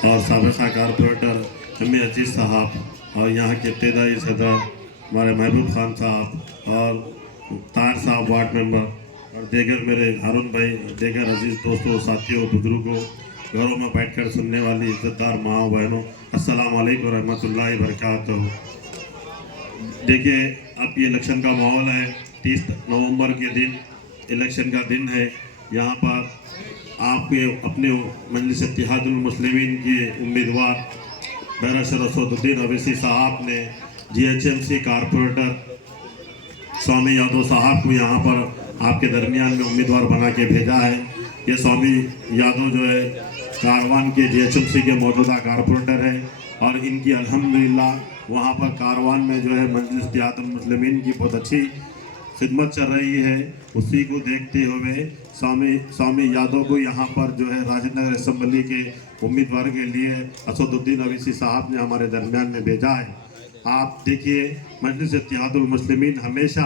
और साबिक़ा corporator M A अजीज़ साहब और यहाँ के इब्तदाई सदर हमारे महबूब खान साहब और तार साहब वार्ड मेंबर और दीगर मेरे हारून भाई, दीगर अजीज़ दोस्तों, साथियों, बुजुर्गों, घरों में बैठकर सुनने वाली इज़्ज़तदार माँ बहनों, अस्सलाम वालेकुम रहमतुल्लाहि बरकातहू। देखिए, अब ये इलेक्शन का माहौल है। 30 नवंबर के दिन इलेक्शन का दिन है। यहाँ पर आपके अपने मजलिस इत्तेहादुल मुस्लिमीन के उम्मीदवार बैरिस्टर असदुद्दीन अवैसी साहब ने GHMC कारपोरेटर स्वामी यादव साहब को यहाँ पर आपके दरमियान में उम्मीदवार बना के भेजा है। ये स्वामी यादव जो है कारवान के GHMC के मौजूदा कारपोरेटर है और इनकी अल्हम्दुलिल्लाह वहाँ पर कारवान में जो है मजलिस इत्तेहादुल मुस्लिमीन की बहुत अच्छी खिदमत चल रही है। उसी को देखते हुए स्वामी यादव को यहाँ पर जो है राजेंद्र नगर असम्बली के उम्मीदवार के लिए असदुद्दीन अवैसी साहब ने हमारे दरमियान में भेजा है। आप देखिए, मजलिस इत्तेहादुल मुस्लिमीन हमेशा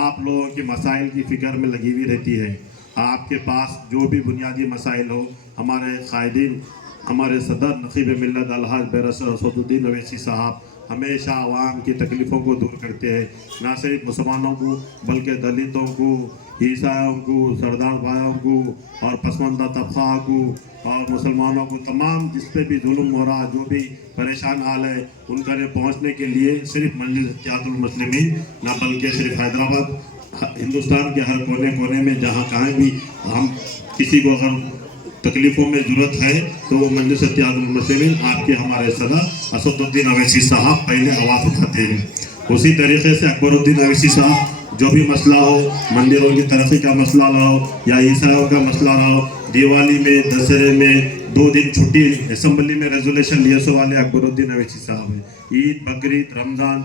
आप लोगों के मसाइल की फ़िक्र में लगी हुई रहती है। आपके पास जो भी बुनियादी मसाइल हो, हमारे कायदीन, हमारे सदर नक़ीब मिल्लत अलहाज बैरिस्टर असदुद्दीन अवैसी साहब हमेशा आवाम की तकलीफ़ों को दूर करते हैं। ना सिर्फ मुसलमानों को बल्कि दलितों को, ईसाइयों को, सरदार भाइयों को और पसमानदा तबका को और मुसलमानों को, तमाम जिस पे भी जुल्म हो रहा, जो भी परेशान हाल है, उनका ने पहुँचने के लिए सिर्फ मजलिस इत्तेहादुल मुस्लिमीन ना बल्कि सिर्फ हैदराबाद, हिंदुस्तान के हर कोने कोने में जहाँ कहीं भी हम किसी को अगर तकलीफ़ों में ज़रूरत है तो वो मजलिस इत्तेहादुल मुस्लिमीन आपके हमारे सदर असदुद्दीन अवैसी साहब पहले आवाज़ उठाते हैं। उसी तरीके से अकबरुद्दीन अवैसी साहब जो भी मसला हो, मंदिरों की तरक्की का मसला रहो या ईसाइयों का मसला रहो, दिवाली में, दशहरे में 2 दिन छुट्टी असम्बली में रेजोल्यूशन लिए सो वाले अकबरुद्दीन अवैसी साहब हैं। ईद, बकरीद, रमज़ान,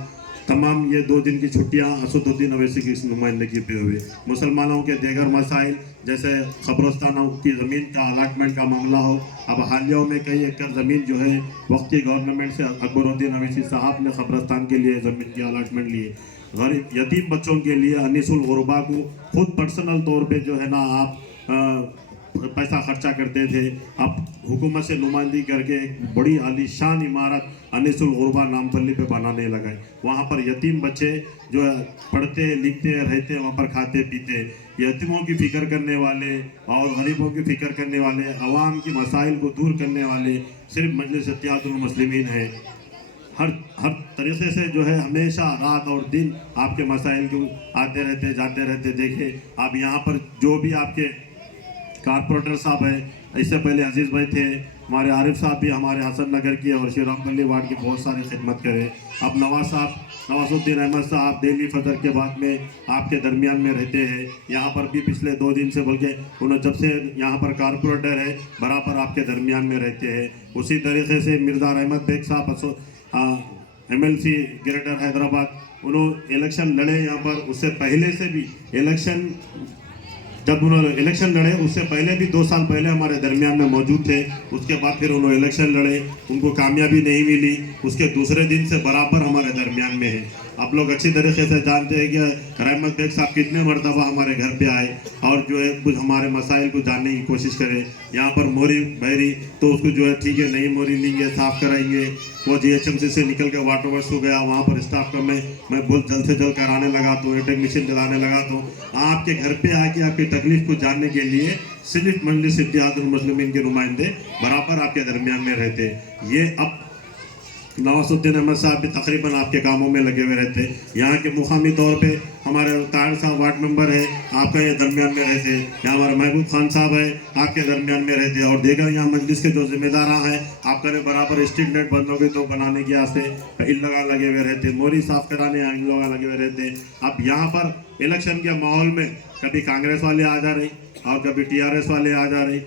तमाम ये 2 दिन की छुट्टियां असदुद्दीन अवैसी की नुमाइंदगी पे हुए। मुसलमानों के दीगर मसाइल जैसे कब्रस्तानों की ज़मीन का अलाटमेंट का मामला हो, अब हालिया में कई एकड़ ज़मीन जो है वक्ती गवर्नमेंट से अकबरुद्दीन अवैसी साहब ने कब्रस्तान के लिए ज़मीन की अलाटमेंट लिए। गरीब यतीम बच्चों के लिए अनीसुल गुरबा को खुद पर्सनल तौर पे जो है ना आप पैसा खर्चा करते थे। अब हुकूमत से नुमाइंदगी करके एक बड़ी आलीशान इमारत अनीसुल गुरबा नामपल्ली पे बनाने लगा है। वहाँ पर यतीम बच्चे जो है पढ़ते लिखते रहते, वहाँ पर खाते पीते। यतीमों की फ़िक्र करने वाले और गरीबों की फ़िक्र करने वाले, आवाम की मसाइल को दूर करने वाले सिर्फ मजलिस इत्तेहादुल मुस्लिमीन है। हर तरीके से जो है हमेशा रात और दिन आपके मसाइल को आते रहते जाते रहते। देखिए, आप यहाँ पर जो भी आपके कारपोरेटर साहब है, इससे पहले अजीज़ भाई थे, हमारे आरिफ साहब भी हमारे हसन नगर की और श्रीरामपल्ली वार्ड की बहुत सारी खिदमत करे। अब नवाजुद्दीन अहमद साहब डेली फजर के बाद में आपके दरमियान में रहते हैं। यहाँ पर भी पिछले 2 दिन से, बल्कि उन्होंने जब से यहाँ पर कारपोरेटर है बराबर आपके दरमियान में रहते हैं। उसी तरीके से मिर्ज़ा अहमद बेग साहब MLC ग्रेटर हैदराबाद, उन्होंने इलेक्शन लड़े यहाँ पर। उससे पहले से भी जब उन्होंने इलेक्शन लड़े उससे पहले भी 2 साल पहले हमारे दरमियान में मौजूद थे। उसके बाद फिर उन्होंने इलेक्शन लड़े, उनको कामयाबी नहीं मिली, उसके दूसरे दिन से बराबर हमारे दरमियान में है। आप लोग अच्छी तरीके से जानते हैं कि रहमत बेग साहब कितने मरतबा हमारे घर पे आए और जो है कुछ हमारे मसाइल को जानने की कोशिश करें। यहाँ पर मोरी बहरी तो उसको जो है ठीक है, नई मोरी लेंगे, साफ़ कराएंगे। वो GHMC से निकल के वाटर वर्क्स हो गया, वहाँ पर स्टाफ का मैं बहुत जल्द से जल्द कराने लगा तो एटेक मशीन चलाने लगा। तो आपके घर पे आके आपकी तकलीफ़ को जानने के लिए सिर्फ मजलिस इत्तेहादुल मुस्लिमीन के नुमाइंदे बराबर आपके दरमियान में रहते। ये अब नवाजुद्दीन अहमद साहब भी तकरीबन आपके कामों में लगे हुए रहते। यहाँ के मुकामी तौर पे हमारे तार साहब वार्ड मेंबर है, आपका ये दरमियान में रहते। यहाँ हमारे महबूब खान साहब है, आपके दरमियान में रहते। और देगा यहाँ मजलिस के जो जिम्मेदार हैं, आपका ने बराबर स्ट्रीट लाइट बंद हो गई तो बनाने के वास्ते इन लोग लगे हुए रहते, मोरी साफ कराने इन लोग लगे हुए रहते। अब यहाँ पर इलेक्शन के माहौल में कभी कांग्रेस वाले आ जा रही और कभी TRS वाले आ जा रही।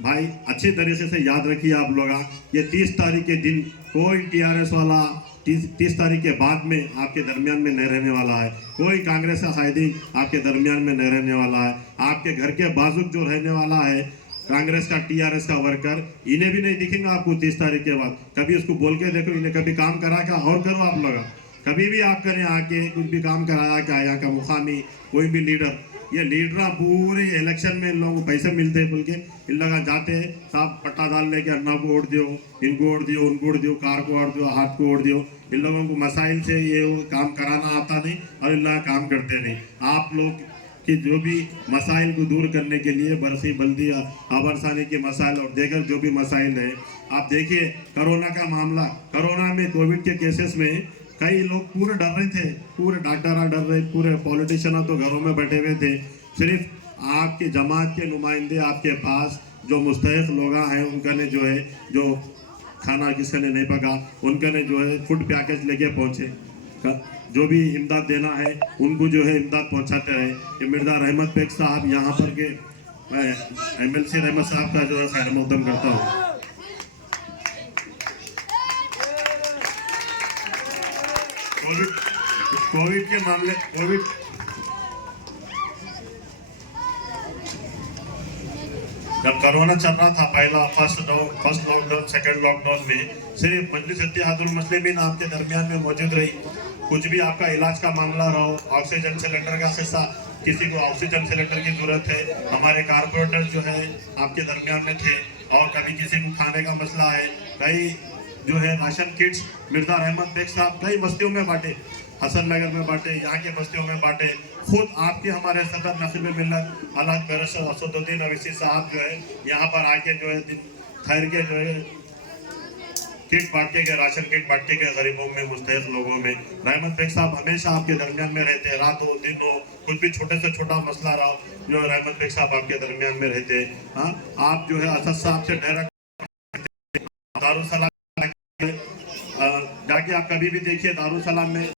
भाई अच्छी तरीके से याद रखिए आप लोग, ये 30 तारीख के दिन कोई TRS वाला 30 तारीख के बाद में आपके दरमियान में नहीं रहने वाला है। कोई कांग्रेस का कायदीन आपके दरमियान में नहीं रहने वाला है। आपके घर के बाजुक जो रहने वाला है कांग्रेस का, TRS का वर्कर, इन्हें भी नहीं दिखेंगे आपको 30 तारीख के बाद। कभी उसको बोल के देखो, इन्हें कभी काम करा क्या और करो आप लोग। कभी भी आप करें आके कुछ भी काम कराया क्या, यहाँ का मुकामी कोई भी लीडर ये लीडर पूरे इलेक्शन में इन लोगों को पैसे मिलते हैं बोल के इन लोग जाते हैं, साहब पट्टा डाल लेके अन्ना को वोट दियो, इनको वोट दियो, उनको वोट दियो, कार को वोट दियो, हाथ को वोट दियो। इन लोगों को मसाइल से ये वो काम कराना आता नहीं और इन लोग काम करते नहीं। आप लोग कि जो भी मसाइल को दूर करने के लिए बरसी बल्दी आबरसानी के मसाइल और देगर जो भी मसाइल है, आप देखिए कोरोना का मामला, कोरोना में कोविड के केसेस में कई लोग पूरे डर रहे थे, पूरे डॉक्टर डर रहे, पूरे पॉलिटिशियन तो घरों में बैठे हुए थे। सिर्फ आपके जमात के नुमाइंदे आपके पास जो मुस्तहिक लोग हैं उनका ने जो है जो खाना किसी ने नहीं पका उनका ने जो है फूड पैकेज लेके पहुंचे, जो भी इमदाद देना है उनको जो है इमदाद पहुंचाते रहे। कि मिर्जा रहमत बेग साहब यहाँ पर के MLC रहमत साहब का जो है खैर मुकदम करता हूँ। कोविड के मामले जब कोरोना चल रहा था पहला फर्स्ट लॉकडाउन सेकंड लॉकडाउन में सिर्फ मजलिस इत्तेहादुल मुस्लिमीन आपके दरमियान में मौजूद रही। कुछ भी आपका इलाज का मामला रहो, ऑक्सीजन सिलेंडर का हिस्सा, किसी को ऑक्सीजन सिलेंडर की जरूरत है, हमारे कारपोरेटर जो है आपके दरमियान में थे। और कभी किसी को खाने का मसला है, कई जो है राशन किट्स मिर्जा रहमत बेग साहब कई बस्तियों में बांटे, हसन नगर में बांटे, यहाँ के बस्तियों में बांटे। खुद आपके हमारे सदर नसीब मिल्लत अलग बैरिस्टर असदुद्दीन अवैसी साहब जो है यहाँ पर आके जो है ठहर के जो है किट बांटने के, राशन किट बांटने के गरीबों में, मुस्तहिक लोगों में। रहमत बेग साहब हमेशा आपके दरमियान में रहते, रात हो दिन हो, कुछ भी छोटे से छोटा मसला रहा जो रहमत बेग साहब आपके दरमियान में रहते। हाँ, आप जो है असद साहब से डायरेक्ट दारुसलाम जाके आप कभी भी देखिए दारुसलाम में